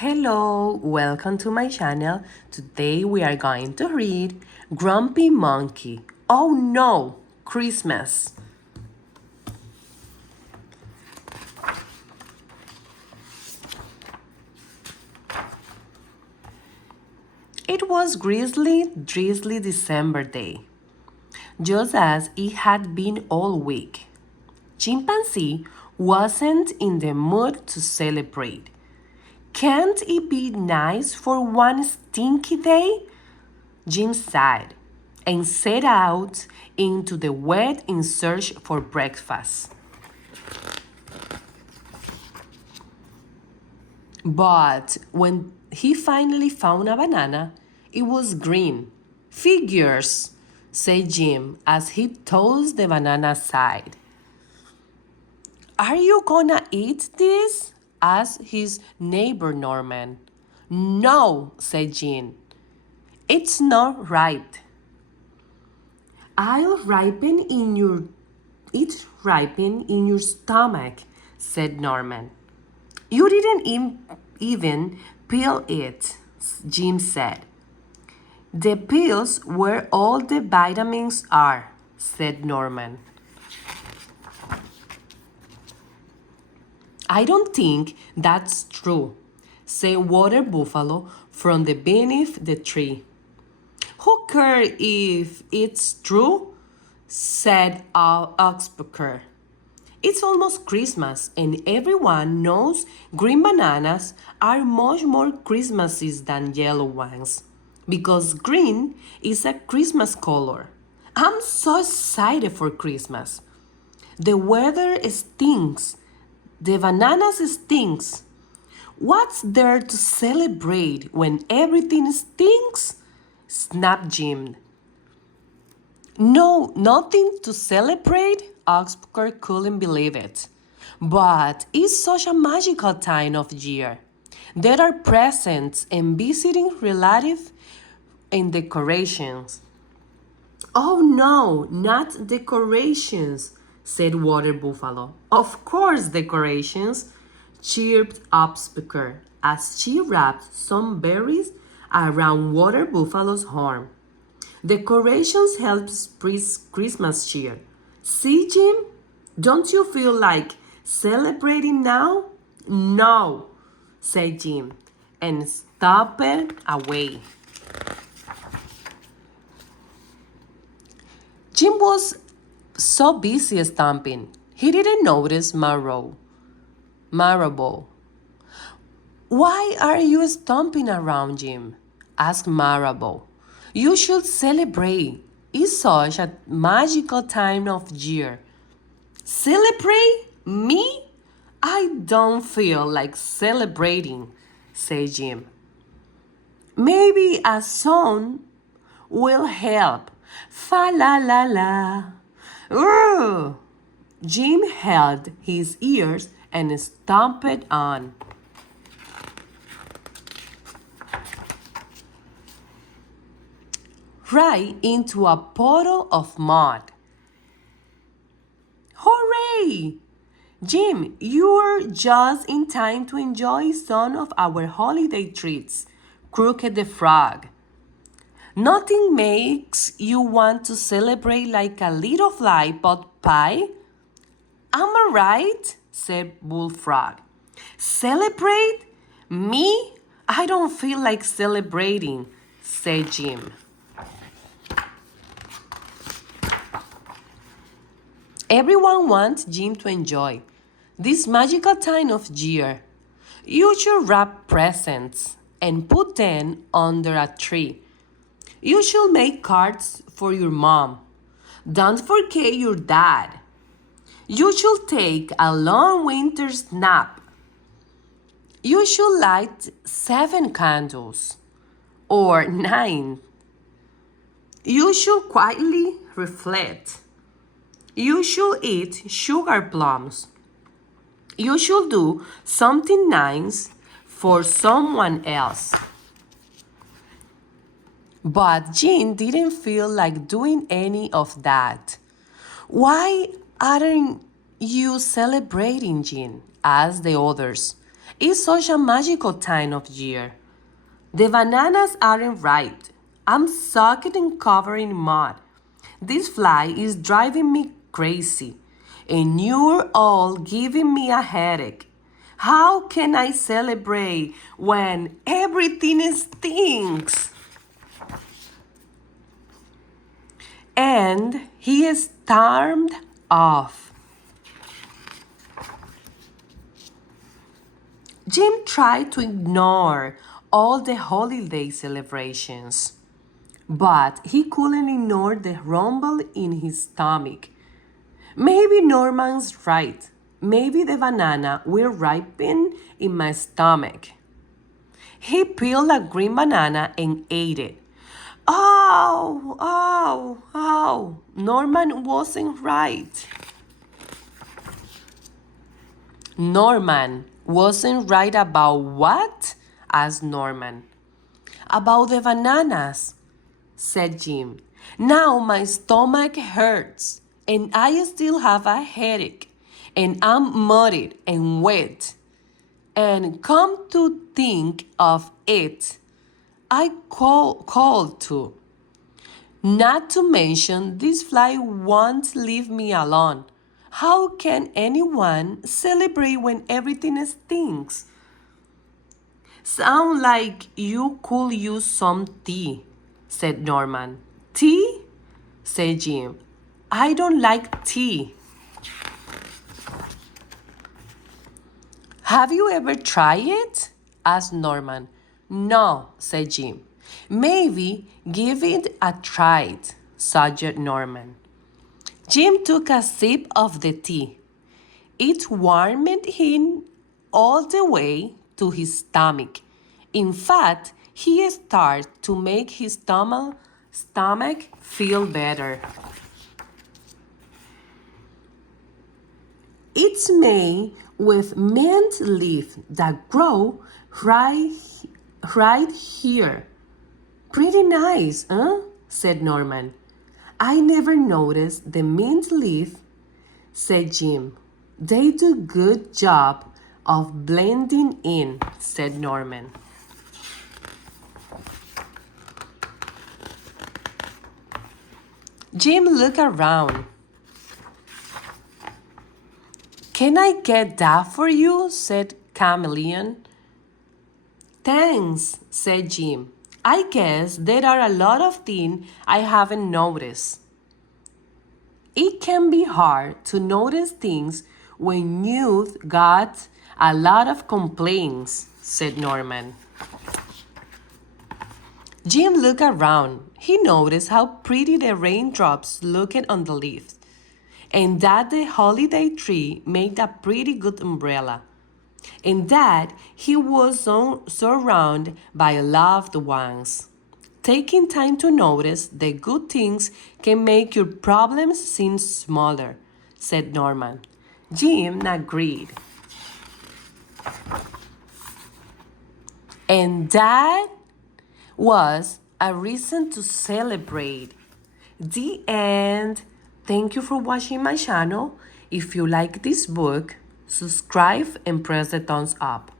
Hello, welcome to my channel. Today we are going to read Grumpy Monkey. Oh no, Christmas. It was drizzly December day, just as it had been all week. Chimpanzee wasn't in the mood to celebrate. Can't it be nice for one stinky day? Jim sighed and set out into the wet in search for breakfast. But when he finally found a banana, it was green. Figures, said Jim as he tossed the banana aside. Are you gonna eat this? Asked his neighbor Norman. No, said Jim. It's not ripe. I'll ripen in your It ripen in your stomach, said Norman. You didn't even peel it, Jim said. The peel's where all the vitamins are, said Norman. I don't think that's true, said Water Buffalo from the beneath the tree. Who cares if it's true? Said Oxpecker. It's almost Christmas, and everyone knows green bananas are much more Christmassy than yellow ones, because green is a Christmas color. I'm so excited for Christmas. The weather stinks. The bananas stinks. What's there to celebrate when everything stinks? Snapped Jim. No, nothing to celebrate? Oscar couldn't believe it. But it's such a magical time of year. There are presents and visiting relatives and decorations. Oh no, not decorations, said Water Buffalo. Of course, decorations, chirped Upspeaker as she wrapped some berries around Water Buffalo's horn. Decorations help spread Christmas cheer. See, Jim? Don't you feel like celebrating now? No, said Jim, and stomped away. Jim was so busy stomping, he didn't notice Marable. Why are you stomping around, Jim? Asked Marable. You should celebrate. It's such a magical time of year. Celebrate? Me? I don't feel like celebrating, said Jim. Maybe a song will help. Fa la la la. Ooh! Jim held his ears and stomped on. Right into a puddle of mud. Hooray! Jim, you're just in time to enjoy some of our holiday treats, croaked the frog. Nothing makes you want to celebrate like a little fly pot pie? Am I right? Said Bullfrog. Celebrate? Me? I don't feel like celebrating, said Jim. Everyone wants Jim to enjoy this magical time of year. You should wrap presents and put them under a tree. You should make cards for your mom. Don't forget your dad. You should take a long winter's nap. You should light 7 candles or 9. You should quietly reflect. You should eat sugar plums. You should do something nice for someone else. But Jean didn't feel like doing any of that. Why aren't you celebrating, Jean? Asked the others. It's such a magical time of year. The bananas aren't ripe. I'm soaked and covered in mud. This fly is driving me crazy, and you're all giving me a headache. How can I celebrate when everything stinks? And he stormed off. Jim tried to ignore all the holiday celebrations, but he couldn't ignore the rumble in his stomach. Maybe Norman's right. Maybe the banana will ripen in my stomach. He peeled a green banana and ate it. Oh, oh, oh. Norman wasn't right. Norman wasn't right about what? Asked Norman. About the bananas, said Jim. Now my stomach hurts, and I still have a headache, and I'm muddy and wet. And come to think of it, I called too. Not to mention, this fly won't leave me alone. How can anyone celebrate when everything stinks? Sound like you could use some tea, said Norman. Tea? Said Jim. I don't like tea. Have you ever tried it? Asked Norman. No, said Jim. Maybe give it a try, suggested Norman. Jim took a sip of the tea. It warmed him all the way to his stomach. In fact, he started to make his stomach feel better. It's made with mint leaves that grow right here. Pretty nice, huh? Said Norman. I never noticed the mint leaf, said Jim. They do a good job of blending in, said Norman. Jim looked around. Can I get that for you? Said Chameleon. Thanks, said Jim. I guess there are a lot of things I haven't noticed. It can be hard to notice things when you've got a lot of complaints, said Norman. Jim looked around. He noticed how pretty the raindrops looked on the leaves, and that the holiday tree made a pretty good umbrella, and that he was surrounded by loved ones. Taking time to notice the good things can make your problems seem smaller, said Norman. Jim agreed. And that was a reason to celebrate. The end. Thank you for watching my channel. If you like this book, subscribe and press the thumbs up.